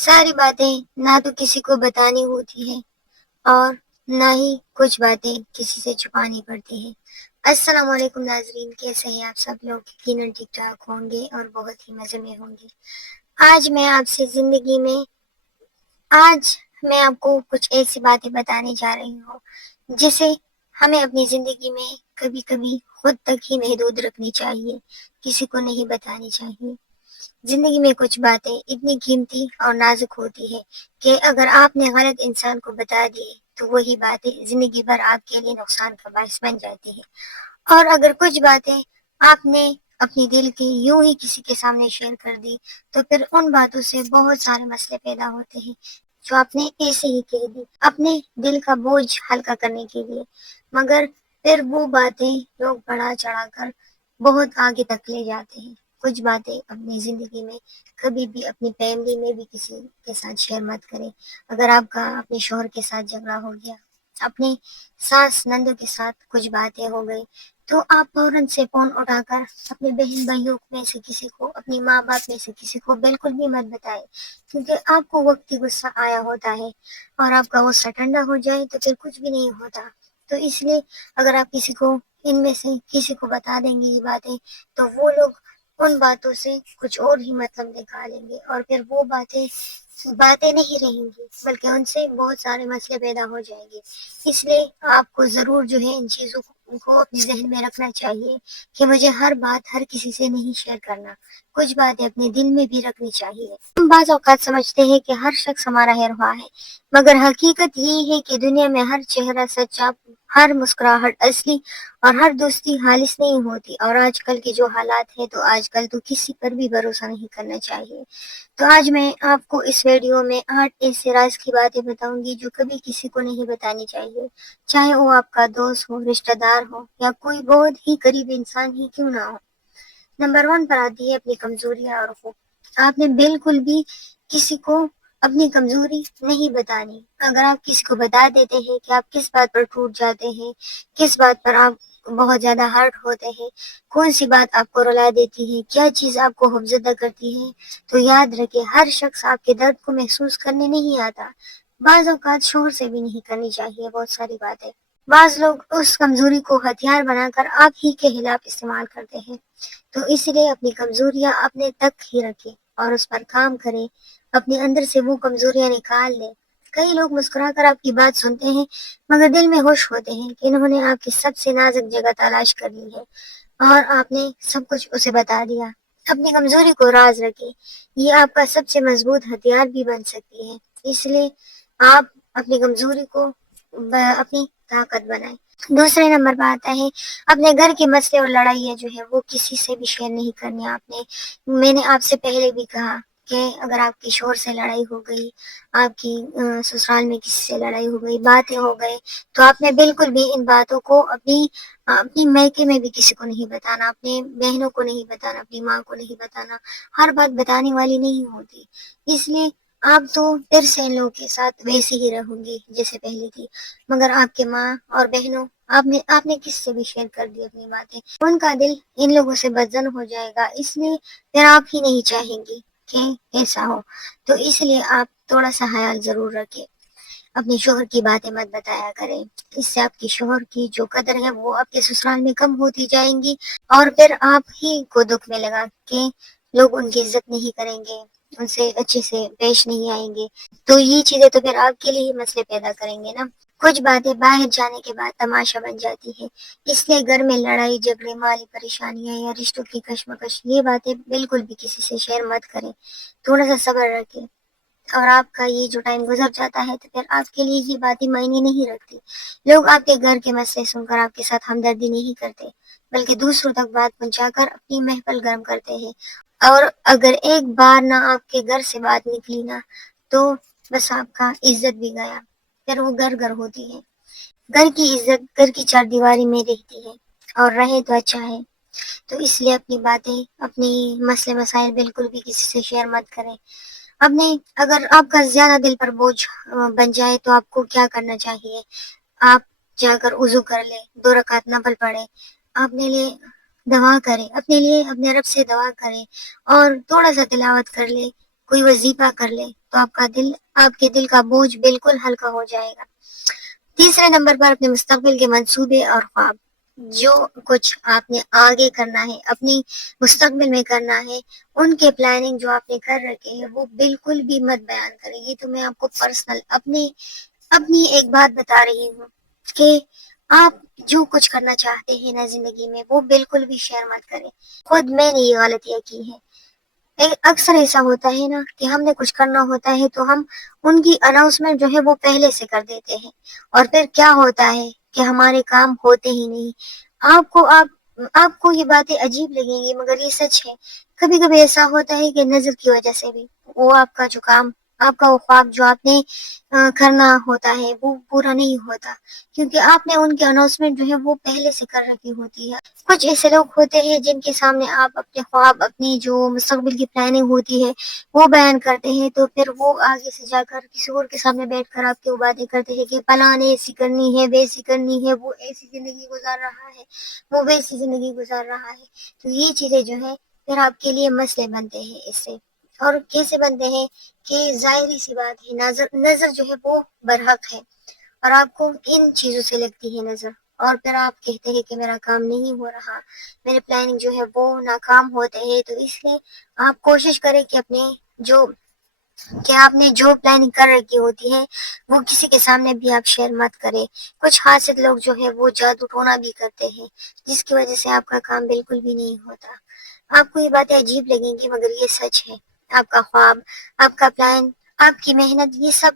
ساری باتیں نہ تو کسی کو بتانی ہوتی ہے اور نہ ہی کچھ باتیں کسی سے چھپانی پڑتی ہے۔ السلام علیکم ناظرین، کیسے ہیں آپ سب لوگ؟ یقیناً ٹھیک ٹھاک ہوں گے اور بہت ہی مزے میں ہوں گے۔ آج میں آپ سے آج میں آپ کو کچھ ایسی باتیں بتانے جا رہی ہوں جسے ہمیں اپنی زندگی میں کبھی کبھی خود تک ہی محدود رکھنی چاہیے، کسی کو نہیں بتانی چاہیے۔ زندگی میں کچھ باتیں اتنی قیمتی اور نازک ہوتی ہے کہ اگر آپ نے غلط انسان کو بتا دی تو وہی باتیں زندگی بھر آپ کے لیے نقصان کا باعث بن جاتی ہے، اور اگر کچھ باتیں آپ نے اپنی دل کی یوں ہی کسی کے سامنے شیئر کر دی تو پھر ان باتوں سے بہت سارے مسئلے پیدا ہوتے ہیں جو آپ نے ایسے ہی کہہ دی اپنے دل کا بوجھ ہلکا کرنے کے لیے، مگر پھر وہ باتیں لوگ بڑھا چڑھا کر بہت آگے تک لے جاتے ہیں۔ کچھ باتیں اپنی زندگی میں کبھی بھی اپنی فیملی میں بھی کسی کے ساتھ شیئر مت کریں۔ اگر آپ کا اپنے شوہر کے ساتھ جھگڑا ہو گیا، اپنے ساس نندوں کے ساتھ کچھ باتیں ہو گئی، تو آپ فوراً سے فون اٹھا کر اپنے بہن بھائیوں میں سے کسی کو، اپنی ماں باپ میں سے کسی کو بالکل بھی مت بتائیں، کیونکہ آپ کو وقتی غصہ آیا ہوتا ہے اور آپ کا غصہ ٹھنڈا ہو جائے تو پھر کچھ بھی نہیں ہوتا۔ تو اس لیے اگر آپ کسی کو ان میں سے کسی کو بتا دیں گے یہ باتیں تو وہ لوگ ان باتوں سے کچھ اور ہی مطلب نکالیں گے، اور پھر وہ باتیں نہیں رہیں گی بلکہ ان سے بہت سارے مسئلے پیدا ہو جائیں گے۔ اس لیے آپ کو ضرور جو ہے ان چیزوں کو اپنے ذہن میں رکھنا چاہیے کہ مجھے ہر بات ہر کسی سے نہیں شیئر کرنا، کچھ باتیں اپنے دل میں بھی رکھنی چاہیے۔ ہم بعض اوقات سمجھتے ہیں کہ ہر شخص ہمارا ہیروا ہے، مگر حقیقت یہ ہے کہ دنیا میں ہر چہرہ سچا، ہر مسکراہٹ اصلی اور ہر دوستی خالص نہیں ہوتی، اور آج کل کے جو حالات ہیں تو آج کل تو کسی پر بھی بھروسہ نہیں کرنا چاہیے۔ تو آج میں آپ کو اس ویڈیو میں 8 ایسے راز کی باتیں بتاؤں گی جو کبھی کسی کو نہیں بتانی چاہیے، چاہے وہ آپ کا دوست ہو، رشتہ دار ہو یا کوئی بہت ہی قریب انسان ہی کیوں نہ ہو۔ نمبر 1 پر آتی ہے اپنی کمزوریاں اور خوب۔ آپ نے بالکل بھی کسی کو اپنی کمزوری نہیں بتانی۔ اگر آپ کسی کو بتا دیتے ہیں کہ آپ کس بات پر ٹوٹ جاتے ہیں، کس بات پر آپ بہت زیادہ ہرٹ ہوتے ہیں، کون سی بات آپ کو رلا دیتی ہے، کیا چیز آپ کو خوفزدہ کرتی ہے، تو یاد رکھیں ہر شخص آپ کے درد کو محسوس کرنے نہیں آتا۔ بعض اوقات شوہر سے بھی نہیں کرنی چاہیے بہت ساری باتیں۔ بعض لوگ اس کمزوری کو ہتھیار بنا کر آپ ہی کے خلاف استعمال کرتے ہیں، تو اس لیے اپنی کمزوریاں اپنے تک ہی رکھیں اور اس پر کام کریں، اپنے اندر سے وہ کمزوریاں نکال لیں۔ کئی لوگ مسکرا کر آپ کی بات سنتے ہیں مگر دل میں خوش ہوتے ہیں کہ انہوں نے آپ کی سب سے نازک جگہ تلاش کر لی ہے اور آپ نے سب کچھ اسے بتا دیا۔ اپنی کمزوری کو راز رکھیں، یہ آپ کا سب سے مضبوط ہتھیار بھی بن سکتی ہے، اس لیے آپ اپنی کمزوری کو اپنی طاقت بنائیں۔ دوسرے نمبر پر آتا ہے اپنے گھر کے مسئلے اور لڑائیاں جو ہے وہ کسی سے بھی شیئر نہیں کرنی۔ میں نے آپ سے پہلے بھی کہا کہ اگر آپ کی شوہر سے لڑائی ہو گئی، آپ کی سسرال میں کسی سے لڑائی ہو گئی، باتیں ہو گئے، تو آپ نے بالکل بھی ان باتوں کو اپنی میکے میں بھی کسی کو نہیں بتانا، اپنے بہنوں کو نہیں بتانا، اپنی ماں کو نہیں بتانا۔ ہر بات بتانے والی نہیں ہوتی، اس لیے آپ تو پھر سے ان لوگوں کے ساتھ ویسے ہی رہوں گی جیسے پہلے تھی، مگر آپ کے ماں اور بہنوں آپ نے کس سے بھی شیئر کر دی اپنی باتیں، ان کا دل ان لوگوں سے بدزن ہو جائے گا، اس لیے پھر آپ ہی نہیں چاہیں گی کہ ایسا ہو۔ تو اس لیے آپ تھوڑا سا خیال ضرور رکھیں، اپنے شوہر کی باتیں مت بتایا کریں، اس سے آپ کی شوہر کی جو قدر ہے وہ آپ کے سسرال میں کم ہوتی جائیں گی، اور پھر آپ ہی کو دکھ ملے گا کہ لوگ ان کی عزت نہیں کریں گے، ان سے اچھے سے پیش نہیں آئیں گے، تو یہ چیزیں تو پھر آپ کے لیے ہی مسئلے پیدا کریں گے نا۔ کچھ باتیں باہر جانے کے بعد تماشا بن جاتی ہے، اس لیے گھر میں لڑائی جھگڑے، مالی پریشانیاں یا رشتوں کی کشمکش، یہ باتیں بالکل بھی کسی سے شیئر مت کریں، تھوڑا سا صبر رکھیں، اور آپ کا یہ جو ٹائم گزر جاتا ہے تو پھر آپ کے لیے یہ باتیں معنی نہیں رکھتی۔ لوگ آپ کے گھر کے مسئلے سن کر آپ کے ساتھ ہمدردی نہیں کرتے بلکہ دوسروں تک بات پہنچا کر اپنی محفل گرم کرتے ہیں، اور اگر ایک بار نہ آپ کے گھر سے بات نکلی نا تو بس آپ کا عزت بھی گیا، پھر وہ گھر گھر ہوتی ہے۔ گھر کی عزت گھر کی چار دیواری میں رہتی ہے، اور رہے تو اچھا ہے۔ تو اس لیے اپنی باتیں، اپنی مسئلے مسائل بالکل بھی کسی سے شیئر مت کریں۔ اگر آپ کا زیادہ دل پر بوجھ بن جائے تو آپ کو کیا کرنا چاہیے، آپ جا کر وضو کر لیں، 2 رکعت نفل پڑھیں، اپنے لیے دعا کریں، اپنے لیے اپنے رب سے دعا کریں اور تھوڑا سا تلاوت کر لیں، کوئی وظیفہ کر لے تو آپ کے دل کا بوجھ بالکل ہلکا ہو جائے گا۔ تیسرے نمبر پر اپنے مستقبل کے منصوبے اور خواب، جو کچھ آپ نے آگے کرنا ہے، اپنی مستقبل میں کرنا ہے، ان کے پلاننگ جو آپ نے کر رکھے ہیں وہ بالکل بھی مت بیان کریں۔ یہ تو میں آپ کو پرسنل اپنی ایک بات بتا رہی ہوں کہ آپ جو کچھ کرنا چاہتے ہیں نا زندگی میں وہ بالکل بھی شیئر مت کریں۔ خود میں نے یہ غلطیاں کی ہے۔ اکثر ایسا ہوتا ہے نا کہ ہم نے کچھ کرنا ہوتا ہے تو ہم ان کی اناؤنسمنٹ جو ہے وہ پہلے سے کر دیتے ہیں، اور پھر کیا ہوتا ہے کہ ہمارے کام ہوتے ہی نہیں۔ آپ کو یہ باتیں عجیب لگیں گی مگر یہ سچ ہے۔ کبھی کبھی ایسا ہوتا ہے کہ نظر کی وجہ سے بھی وہ آپ کا جو کام، آپ کا وہ خواب جو آپ نے کرنا ہوتا ہے وہ پورا نہیں ہوتا، کیونکہ آپ نے ان کی اناؤنسمنٹ جو ہے وہ پہلے سے کر رکھی ہوتی ہے۔ کچھ ایسے لوگ ہوتے ہیں جن کے سامنے آپ اپنے خواب، اپنی جو مستقبل کی پلاننگ ہوتی ہے وہ بیان کرتے ہیں، تو پھر وہ آگے سے جا کر کسی اور کے سامنے بیٹھ کر آپ کی وہ باتیں کرتے ہیں کہ فلاں نے ایسی کرنی ہے، ویسی کرنی ہے، وہ ایسی زندگی گزار رہا ہے، وہ ویسی زندگی گزار رہا ہے۔ تو یہ چیزیں جو ہے پھر آپ کے لیے مسئلے بنتے ہیں اس سے۔ اور کیسے بنتے ہیں کہ ظاہری سی بات ہے، نظر جو ہے وہ برحق ہے، اور آپ کو ان چیزوں سے لگتی ہے نظر، اور پھر آپ کہتے ہیں کہ میرا کام نہیں ہو رہا، میرے پلاننگ جو ہے وہ ناکام ہوتے ہیں۔ تو اس لیے آپ کوشش کریں کہ آپ نے جو پلاننگ کر رکھی ہوتی ہے وہ کسی کے سامنے بھی آپ شیئر مت کریں۔ کچھ حاسد لوگ جو ہے وہ جادو ٹونا بھی کرتے ہیں، جس کی وجہ سے آپ کا کام بالکل بھی نہیں ہوتا۔ آپ کو یہ باتیں عجیب لگیں گی مگر یہ سچ ہے۔ آپ کا خواب، آپ کا پلان، آپ کی محنت، یہ سب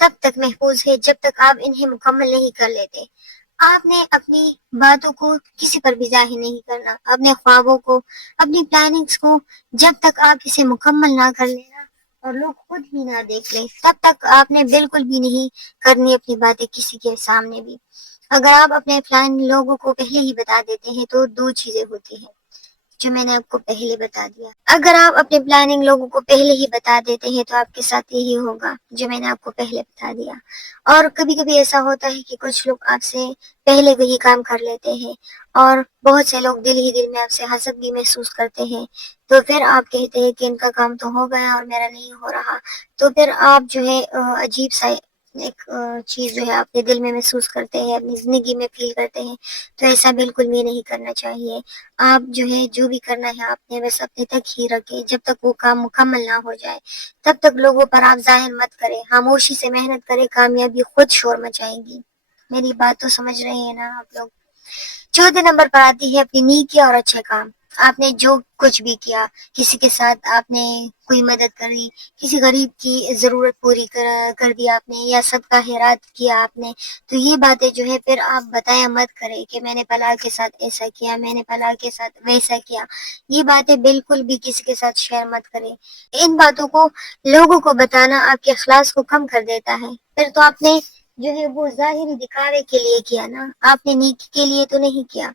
تب تک محفوظ ہے جب تک آپ انہیں مکمل نہیں کر لیتے۔ آپ نے اپنی باتوں کو کسی پر بھی ظاہر نہیں کرنا، اپنے خوابوں کو، اپنی پلاننگز کو جب تک آپ اسے مکمل نہ کر لینا اور لوگ خود ہی نہ دیکھ لیں، تب تک آپ نے بالکل بھی نہیں کرنی اپنی باتیں کسی کے سامنے بھی۔ اگر آپ اپنے پلان لوگوں کو پہلے ہی بتا دیتے ہیں تو دو چیزیں ہوتی ہیں جو میں نے آپ کو پہلے بتا دیا۔ اگر آپ اپنے پلاننگ لوگوں کو پہلے ہی بتا دیتے ہیں تو آپ کے ساتھ یہی ہوگا جو میں نے آپ کو پہلے بتا دیا۔ اور کبھی کبھی ایسا ہوتا ہے کہ کچھ لوگ آپ سے پہلے وہی کام کر لیتے ہیں، اور بہت سے لوگ دل ہی دل میں آپ سے حسد بھی محسوس کرتے ہیں، تو پھر آپ کہتے ہیں کہ ان کا کام تو ہو گیا اور میرا نہیں ہو رہا، تو پھر آپ جو ہے عجیب سا ایک چیز جو ہے اپنے دل میں محسوس کرتے ہیں، اپنی زندگی میں فیل کرتے ہیں۔ تو ایسا بالکل بھی نہیں کرنا چاہیے۔ آپ جو ہے جو بھی کرنا ہے آپ نے بس اپنے تک ہی رکھے، جب تک وہ کام مکمل نہ ہو جائے تب تک لوگوں پر آپ ظاہر مت کریں، خاموشی سے محنت کریں، کامیابی خود شور مچائیں گی۔ میری بات تو سمجھ رہے ہیں نا آپ لوگ؟ چوتھے نمبر پر آتی ہے اپنی نیکی اور اچھے کام۔ آپ نے جو کچھ بھی کیا، کسی کے ساتھ آپ نے کوئی مدد کری، کسی غریب کی ضرورت پوری کر دی آپ نے، یا صدقہ خیرات کیا آپ نے، تو یہ باتیں جو ہے پھر آپ بتایا مت کریں کہ میں نے فلاں کے ساتھ ایسا کیا، میں نے فلاں کے ساتھ ویسا کیا۔ یہ باتیں بالکل بھی کسی کے ساتھ شیئر مت کریں۔ ان باتوں کو لوگوں کو بتانا آپ کے اخلاص کو کم کر دیتا ہے۔ پھر تو آپ نے جو ہے وہ ظاہری دکھاوے کے لیے کیا نا، آپ نے نیکی کے لیے تو نہیں کیا۔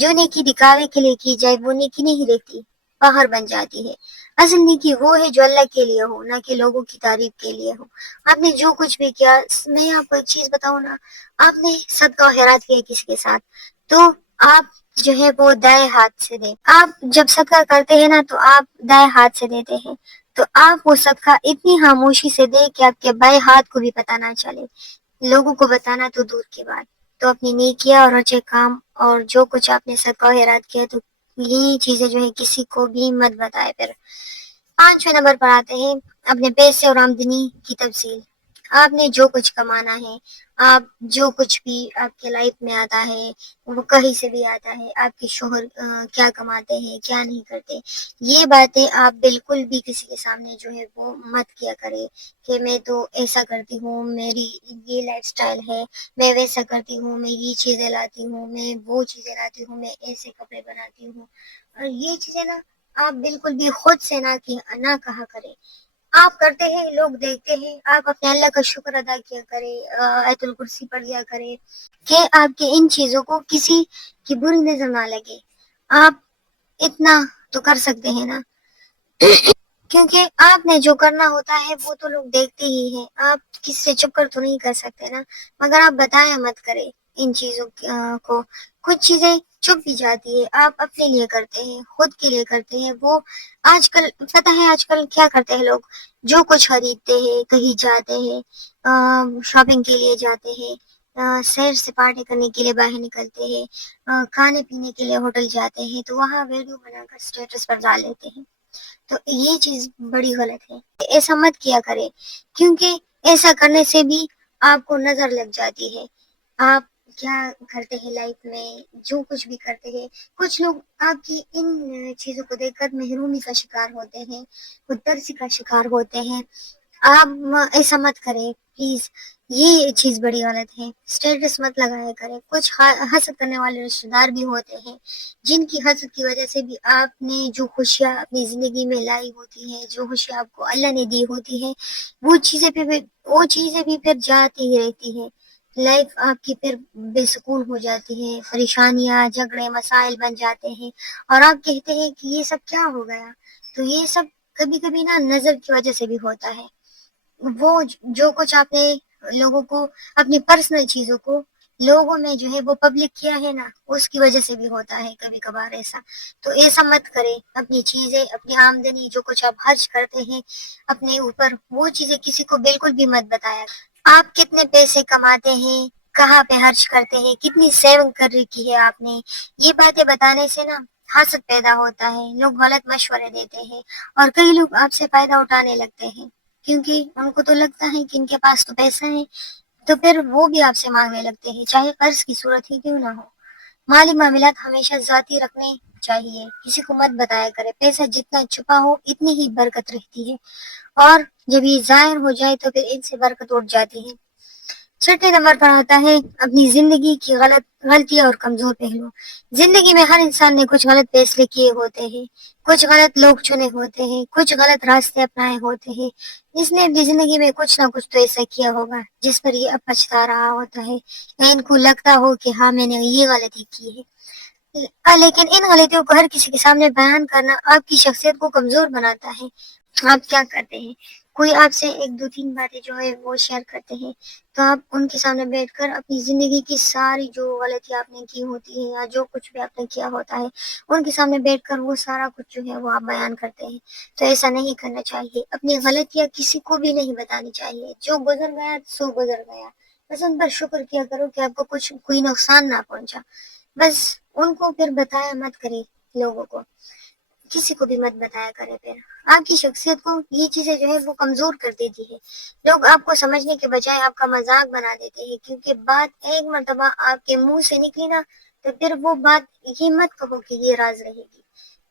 جو نیکی دکھاوے کے لیے کی جائے وہ نیکی نہیں رہتی، باہر بن جاتی ہے۔ اصل نیکی وہ ہے جو اللہ کے لیے ہو، نہ کہ لوگوں کی تعریف کے لیے ہو۔ آپ نے جو کچھ بھی کیا، میں آپ کو ایک چیز بتاؤں نا، آپ نے صدقہ خیرات کیا کسی کے ساتھ تو آپ جو ہے وہ دائیں ہاتھ سے دیں۔ آپ جب صدقہ کرتے ہیں نا تو آپ دائیں ہاتھ سے دیتے ہیں، تو آپ وہ صدقہ اتنی خاموشی سے دیں کہ آپ کے بائیں ہاتھ کو بھی پتہ نہ چلے، لوگوں کو بتانا تو دور کی بات۔ تو اپنی نیکیاں اور اچھے کام اور جو کچھ آپ نے صدقہ خیرات کیا تو یہ چیزیں جو ہے کسی کو بھی مت بتائے۔ پھر پانچویں نمبر پر آتے ہیں اپنے پیسے اور آمدنی کی تفصیل۔ آپ نے جو کچھ کمانا ہے، آپ جو کچھ بھی آپ کے لائف میں آتا ہے وہ کہیں سے بھی آتا ہے، آپ کے شوہر کیا کماتے ہیں کیا نہیں کرتے، یہ باتیں آپ بالکل بھی کسی کے سامنے جو ہے وہ مت کیا کرے کہ میں تو ایسا کرتی ہوں، میری یہ لائف سٹائل ہے، میں ویسا کرتی ہوں، میں یہ چیزیں لاتی ہوں، میں وہ چیزیں لاتی ہوں، میں ایسے کپڑے بناتی ہوں۔ اور یہ چیزیں نا آپ بالکل بھی خود سے نہ کہا کریں۔ آپ کرتے ہیں، لوگ دیکھتے ہیں، آپ اپنے اللہ کا شکر ادا کیا کریں، آیت الکرسی پڑھ لیا کریں کہ آپ کے ان چیزوں کو کسی کی بری نظر نہ لگے۔ آپ اتنا تو کر سکتے ہیں نا، کیونکہ آپ نے جو کرنا ہوتا ہے وہ تو لوگ دیکھتے ہی ہیں، آپ کس سے چھپ کر تو نہیں کر سکتے نا، مگر آپ بتایا مت کریں ان چیزوں کو۔ کچھ چیزیں چھپ بھی جاتی ہے، آپ اپنے لیے کرتے ہیں، خود کے لیے کرتے ہیں۔ وہ آج کل پتہ ہے آج کل کیا کرتے ہیں لوگ، جو کچھ خریدتے ہیں، کہیں جاتے ہیں، شاپنگ کے لیے جاتے ہیں، سیر سپاٹے کرنے کے لیے باہر نکلتے ہیں، کھانے پینے کے لیے ہوٹل جاتے ہیں، تو وہاں ویڈیو بنا کر اسٹیٹس پر ڈال لیتے ہیں۔ تو یہ چیز بڑی غلط ہے، ایسا مت کیا کرے، کیونکہ ایسا کرنے سے بھی آپ کو نظر لگ جاتی ہے، آپ کیا کرتے ہیں لائف میں، جو کچھ بھی کرتے ہیں۔ کچھ لوگ آپ کی ان چیزوں کو دیکھ کر محرومی کا شکار ہوتے ہیں، ترس کا شکار ہوتے ہیں۔ آپ ایسا مت کریں پلیز، یہ چیز بڑی غلط ہے۔ اسٹیٹس مت لگایا کریں۔ کچھ حسد کرنے والے رشتے دار بھی ہوتے ہیں، جن کی حسد کی وجہ سے بھی آپ نے جو خوشیاں اپنی زندگی میں لائی ہوتی ہیں، جو خوشیاں آپ کو اللہ نے دی ہوتی ہیں، وہ چیزیں بھی پھر جاتی ہی رہتی ہیں۔ لائف آپ کی پھر بے سکون ہو جاتی ہے، پریشانیاں، جھگڑے، مسائل بن جاتے ہیں، اور آپ کہتے ہیں کہ یہ سب کیا ہو گیا۔ تو یہ سب کبھی کبھی نا نظر کی وجہ سے بھی ہوتا ہے۔ وہ جو کچھ آپ نے لوگوں کو، اپنی پرسنل چیزوں کو لوگوں میں جو ہے وہ پبلک کیا ہے نا، اس کی وجہ سے بھی ہوتا ہے کبھی کبھار ایسا۔ تو ایسا مت کرے، اپنی چیزیں، اپنی آمدنی، جو کچھ آپ خرچ کرتے ہیں اپنے اوپر، وہ چیزیں کسی کو بالکل بھی مت بتایا۔ آپ کتنے پیسے کماتے ہیں، کہاں پہ خرچ کرتے ہیں، کتنی سیونگ کر رکھی ہے آپ نے، یہ باتیں بتانے سے نا حسد پیدا ہوتا ہے، لوگ غلط مشورے دیتے ہیں، اور کئی لوگ آپ سے فائدہ اٹھانے لگتے ہیں، کیونکہ ان کو تو لگتا ہے کہ ان کے پاس تو پیسہ ہے، تو پھر وہ بھی آپ سے مانگنے لگتے ہیں، چاہے قرض کی صورت ہی کیوں نہ ہو۔ مالی معاملات ہمیشہ ذاتی رکھنے چاہیے، کسی کو مت بتایا کرے۔ پیسہ جتنا چھپا ہو اتنی ہی برکت رہتی ہے، اور جب یہ ظاہر ہو جائے تو پھر ان سے برکت اٹھ جاتی ہے۔ چھٹے نمبر پر آتا ہے اپنی زندگی کی غلطیاں اور کمزور پہلو۔ زندگی میں ہر انسان نے کچھ غلط فیصلے کیے ہوتے ہیں، کچھ غلط لوگ چنے ہوتے ہیں، کچھ غلط راستے اپنائے ہوتے ہیں۔ اس نے اپنی زندگی میں کچھ نہ کچھ تو ایسا کیا ہوگا جس پر یہ اب پچھتا رہا ہوتا ہے، یا ان کو لگتا ہو کہ ہاں میں نے یہ غلطی کی ہے۔ لیکن ان غلطیوں کو ہر کسی کے سامنے بیان کرنا آپ کی شخصیت کو کمزور بناتا ہے۔ آپ کیا کرتے ہیں، کوئی آپ سے ایک دو تین باتیں جو ہے وہ شیئر کرتے ہیں، تو آپ ان کے سامنے بیٹھ کر اپنی زندگی کی ساری جو غلطیاں آپ نے کی ہوتی ہے، یا جو کچھ بھی آپ نے کیا ہوتا ہے، ان کے سامنے بیٹھ کر وہ سارا کچھ جو ہے وہ آپ بیان کرتے ہیں۔ تو ایسا نہیں کرنا چاہیے، اپنی غلطیاں کسی کو بھی نہیں بتانی چاہیے۔ جو گزر گیا سو گزر گیا، بس ان پر شکر کیا کرو کہ آپ کو کوئی نقصان نہ پہنچا، بس ان کو پھر بتایا مت کرے، لوگوں کو کسی کو بھی مت بتایا کرے۔ پھر آپ کی شخصیت کو یہ چیزیں جو ہے وہ کمزور کر دیتی ہے۔ لوگ آپ کو سمجھنے کے بجائے آپ کا مذاق بنا دیتے ہیں، کیونکہ بات ایک مرتبہ آپ کے منہ سے نکلی نا، تو پھر وہ بات یہ مت کہو کہ یہ راز رہے گی،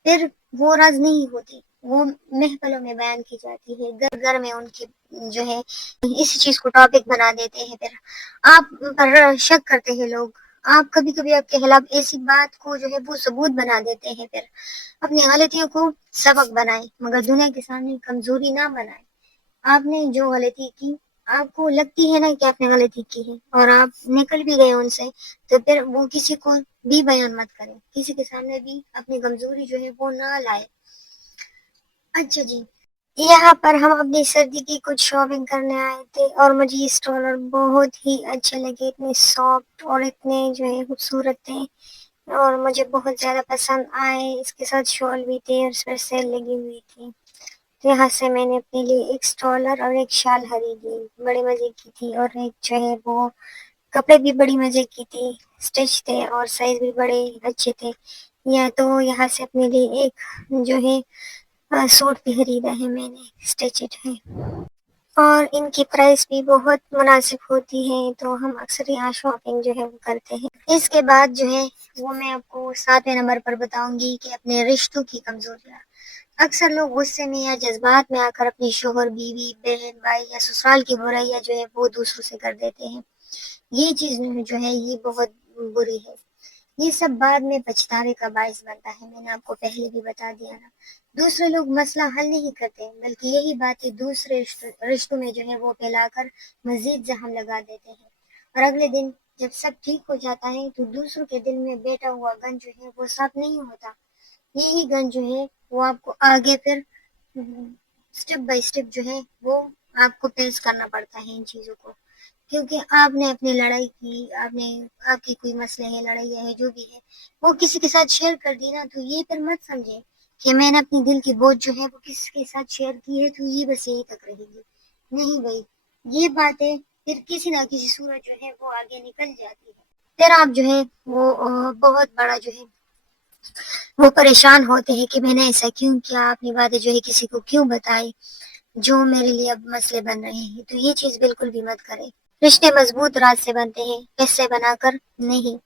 پھر وہ راز نہیں ہوتی، وہ محفلوں میں بیان کی جاتی ہے، گھر گھر میں ان کی جو ہے اسی چیز کو ٹاپک بنا دیتے ہیں، پھر آپ پر شک کرتے ہیں لوگ۔ آپ کبھی کبھی آپ کے خلاف ایسی بات کو جو ہے وہ ثبوت بنا دیتے ہیں، پھر اپنی غلطیوں کو سبق بنائیں، مگر دنیا کے سامنے کمزوری نہ بنائیں۔ آپ نے جو غلطی کی، آپ کو لگتی ہے نا کہ آپ نے غلطی کی ہے، اور آپ نکل بھی گئے ان سے، تو پھر وہ کسی کو بھی بیان مت کریں، کسی کے سامنے بھی اپنی کمزوری جو ہے وہ نہ لائے۔ اچھا جی، یہاں پر ہم اپنی سردی کی کچھ شاپنگ کرنے آئے تھے، اور مجھے یہ اسٹالر بہت ہی اچھے لگے، اتنے سافٹ اور اتنے جو ہے خوبصورت تھے، اور مجھے بہت زیادہ پسند آئے۔ اس کے ساتھ شال بھی تھی، اور اس پر سیل لگی ہوئی تھی، تو یہاں سے میں نے اپنے لیے ایک اسٹالر اور ایک شال خریدی، بڑے مزے کی تھی، اور ایک جو ہے وہ کپڑے بھی بڑی مزے کی تھی، اسٹچ تھے اور سائز بھی بڑے اچھے تھے۔ یا تو یہاں سے اپنے لیے ایک جو ہے سوٹ بھی خریدا ہے میں نے، اسٹچڈ ہے، اور ان کی پرائس بھی بہت مناسب ہوتی ہے، تو ہم اکثر یہاں شاپنگ جو ہے وہ کرتے ہیں۔ اس کے بعد جو ہے وہ میں آپ کو 7ویں نمبر پر بتاؤں گی کہ اپنے رشتوں کی کمزوریاں۔ اکثر لوگ غصے میں یا جذبات میں آ کر اپنی شوہر، بیوی، بہن، بھائی یا سسرال کی برائیاں جو ہے وہ دوسروں سے کر دیتے ہیں۔ یہ چیز جو ہے یہ بہت بری ہے، یہ سب بعد میں پچھتاوے کا باعث بنتا ہے۔ میں نے آپ کو پہلے بھی بتا دیا نا، دوسرے لوگ مسئلہ حل نہیں کرتے، بلکہ یہی باتیں دوسرے رشتوں میں جو ہے وہ پھیلا کر مزید زخم لگا دیتے ہیں، اور اگلے دن جب سب ٹھیک ہو جاتا ہے تو دوسروں کے دل میں بیٹھا ہوا گن جو ہے وہ صاف نہیں ہوتا۔ یہی گن جو ہے وہ آپ کو آگے پھر سٹیپ بائی سٹیپ جو ہے وہ آپ کو فیس کرنا پڑتا ہے ان چیزوں کو۔ کیونکہ آپ نے اپنی لڑائی کی، آپ کی کوئی مسئلے ہے، لڑائی ہے، جو بھی ہے وہ کسی کے ساتھ شیئر کر دی نا، تو یہ پھر مت سمجھے کہ میں نے اپنی دل کی بوجھ جو ہے وہ کسی کے ساتھ شیئر کی ہے تو یہ بس یہی تک رہے گی. نہیں بھائی، یہ باتیں پھر کسی نہ کسی صورت جو ہے وہ آگے نکل جاتی ہے. پھر آپ جو ہے وہ بہت بڑا جو ہے وہ پریشان ہوتے ہیں کہ میں نے ایسا کیوں کیا، اپنی باتیں جو ہے کسی کو کیوں بتائی جو میرے لیے اب مسئلے بن رہے ہیں. تو یہ چیز بالکل بھی مت کرے. رشتے مضبوط راز سے بنتے ہیں، حصے بنا کر نہیں.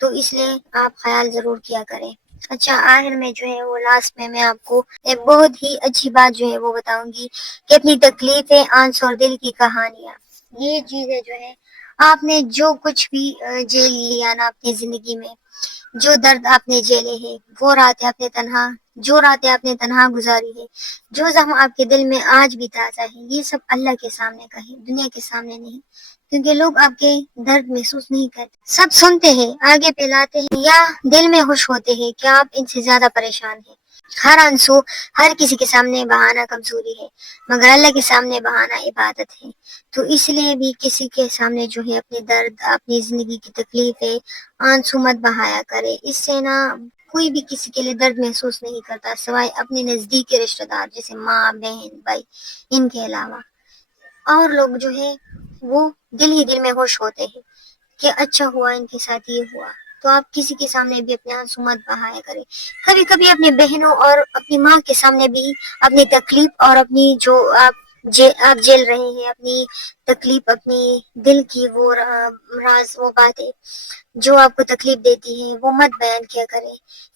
تو اس لیے آپ خیال ضرور کیا کریں. اچھا، آخر میں جو ہے وہ لاسٹ میں آپ کو ایک بہت ہی اچھی بات جو ہے وہ بتاؤں گی کہ اپنی تکلیفیں، آنسو اور دل کی کہانیاں، یہ چیزیں جو ہے آپ نے جو کچھ بھی جیل لیا نا اپنی زندگی میں، جو درد آپ نے جیلے ہیں، وہ راتیں آپ نے تنہا گزاری ہے، جو زخم آپ کے دل میں آج بھی تازہ ہے، یہ سب اللہ کے سامنے کا ہے، دنیا کے سامنے نہیں. کیونکہ لوگ آپ کے درد محسوس نہیں کرتے، سب سنتے ہیں، آگے پھیلاتے ہیں یا دل میں خوش ہوتے ہیں کہ آپ ان سے زیادہ پریشان ہیں. ہر آنسو ہر کسی کے سامنے بہانا کمزوری ہے، مگر اللہ کے سامنے بہانا عبادت ہے. تو اس لیے بھی کسی کے سامنے جو ہے اپنے درد، اپنی زندگی کی تکلیفیں آنسو مت بہایا کرے. اس سے نا کوئی بھی کسی کے لیے درد محسوس نہیں کرتا سوائے اپنے نزدیک کے رشتہ دار جیسے ماں، بہن، بھائی. ان کے علاوہ اور لوگ جو ہے وہ دل ہی دل میں خوش ہوتے ہیں کہ اچھا ہوا ان کے ساتھ یہ ہوا. تو آپ کسی کے سامنے بھی اپنے آنسو مت بہایا کریں. کبھی کبھی اپنی بہنوں اور اپنی ماں کے سامنے بھی اپنی تکلیف اور اپنی جو آپ جیل رہے ہیں اپنی تکلیف، اپنی دل کی وہ راز، وہ باتیں جو آپ کو تکلیف دیتی ہیں وہ مت بیان کیا کریں.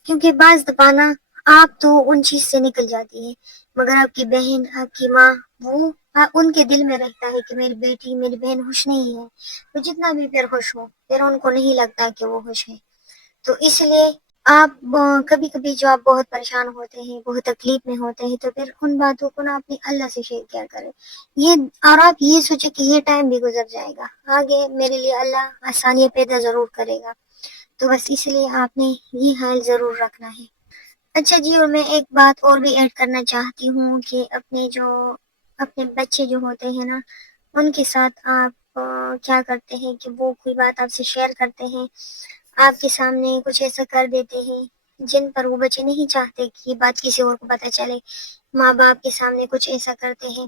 کیونکہ بعض دفعہ نا آپ تو ان چیز سے نکل جاتی ہے، مگر آپ کی بہن، آپ کی ماں، وہ ان کے دل میں رہتا ہے کہ میری بیٹی، میری بہن خوش نہیں ہے. تو جتنا بھی پھر خوش ہو، پھر ان کو نہیں لگتا کہ وہ خوش ہے. تو اس لیے آپ کبھی کبھی جو آپ بہت پریشان ہوتے ہیں، بہت تکلیف میں ہوتے ہیں، تو پھر ان باتوں کو نا اپنی اللہ سے شیئر کیا کریں. یہ اور آپ یہ سوچیں کہ یہ ٹائم بھی گزر جائے گا، آگے میرے لیے اللہ آسانیاں پیدا ضرور کرے گا. تو بس اس لیے آپ نے یہ حال ضرور رکھنا ہے. اچھا جی، اور میں ایک بات اور بھی ایڈ کرنا چاہتی ہوں کہ اپنے بچے جو ہوتے ہیں نا، ان کے ساتھ آپ کیا کرتے ہیں کہ وہ کوئی بات آپ سے شیئر کرتے ہیں، آپ کے سامنے کچھ ایسا کر دیتے ہیں جن پر وہ بچے نہیں چاہتے کہ یہ بات کسی اور کو پتہ چلے. ماں باپ کے سامنے کچھ ایسا کرتے ہیں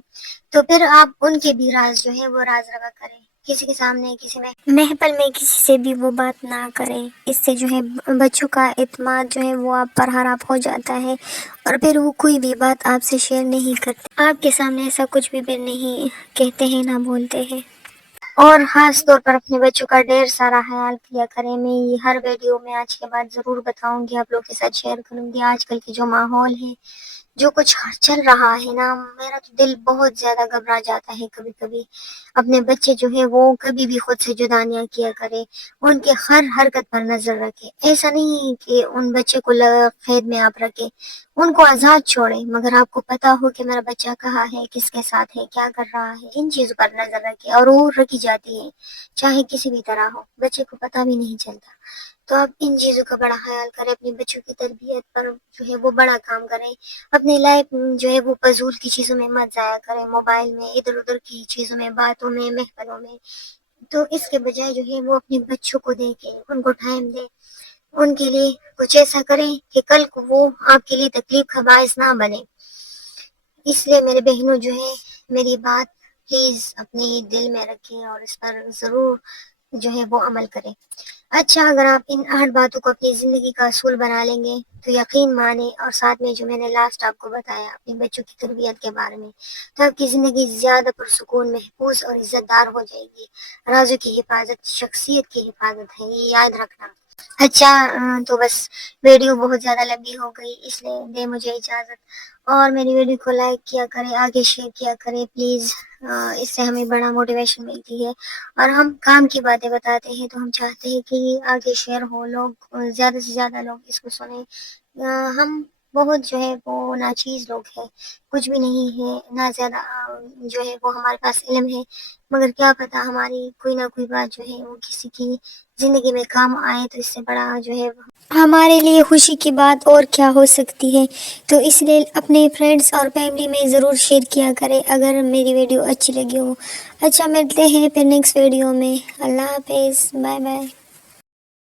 تو پھر آپ ان کے بھی راز جو ہے وہ راز روا کریں. کسی کے سامنے، کسی محفل میں کسی سے بھی وہ بات نہ کریں. اس سے جو ہے بچوں کا اعتماد جو ہے وہ آپ پر خراب ہو جاتا ہے اور پھر وہ کوئی بھی بات آپ سے شیئر نہیں کرتے، آپ کے سامنے ایسا کچھ بھی نہیں کہتے ہیں، نہ بولتے ہیں. اور خاص طور پر اپنے بچوں کا ڈھیر سارا خیال کیا کریں. میں یہ ہر ویڈیو میں آج کے بعد ضرور بتاؤں گی، آپ لوگ کے ساتھ شیئر کروں گی. آج کل کی جو ماحول ہے، جو کچھ چل رہا ہے نا، میرا تو دل بہت زیادہ گھبرا جاتا ہے کبھی کبھی. اپنے بچے جو ہے وہ کبھی بھی خود سے جدانیاں کیا کرے، ان کے ہر حرکت پر نظر رکھے. ایسا نہیں کہ ان بچے کو قید میں آپ رکھے، ان کو آزاد چھوڑے، مگر آپ کو پتا ہو کہ میرا بچہ کہاں ہے، کس کے ساتھ ہے، کیا کر رہا ہے. ان چیزوں پر نظر رکھے اور وہ رکھی جاتی ہے چاہے کسی بھی طرح ہو، بچے کو پتا بھی نہیں چلتا. تو آپ ان چیزوں کا بڑا خیال کریں، اپنے بچوں کی تربیت پر جو ہے وہ بڑا کام کریں. اپنی لائف جو ہے وہ فضول کی چیزوں میں مت ضائع کریں، موبائل میں، ادھر ادھر کی چیزوں میں، باتوں میں، محفلوں میں. تو اس کے بجائے جو ہے وہ اپنے بچوں کو دیکھیں، ان کو ٹائم دیں، ان کے لیے کچھ ایسا کریں کہ کل کو وہ آپ کے لیے تکلیف کا باعث نہ بنے. اس لیے میرے بہنوں جو ہے میری بات پلیز اپنے دل میں رکھیں اور اس پر ضرور جو ہے وہ عمل کریں. اچھا، اگر آپ ان 8 باتوں کو اپنی زندگی کا اصول بنا لیں گے تو یقین مانیں، اور ساتھ میں جو میں نے لاسٹ آپ کو بتایا اپنے بچوں کی تربیت کے بارے میں، تو آپ کی زندگی زیادہ پرسکون، محفوظ اور عزت دار ہو جائے گی. رازوں کی حفاظت شخصیت کی حفاظت ہے، یہ یاد رکھنا. اچھا، تو بس ویڈیو بہت زیادہ لمبی ہو گئی، اس لیے دے مجھے اجازت. اور میری ویڈیو کو لائک کیا کریں، آگے شیئر کیا کریں پلیز. اس سے ہمیں بڑا موٹیویشن ملتی ہے اور ہم کام کی باتیں بتاتے ہیں تو ہم چاہتے ہیں کہ آگے شیئر ہو، لوگ زیادہ سے زیادہ لوگ اس کو سنیں. ہم بہت جو ہے وہ ناچیز لوگ ہیں، کچھ بھی نہیں ہے، نہ زیادہ جو ہے وہ ہمارے پاس علم ہے، مگر کیا پتہ ہماری کوئی نہ کوئی بات جو ہے وہ کسی کی زندگی میں کام آئے، تو اس سے بڑا جو ہے ہمارے لیے خوشی کی بات اور کیا ہو سکتی ہے۔ تو اس لیے اپنے فرینڈس اور فیملی میں ضرور شیئر کیا کریں اگر میری ویڈیو اچھی لگی ہو۔ اچھا، ملتے ہیں پھر نیکسٹ ویڈیو میں۔ اللہ حافظ، بائے بائے۔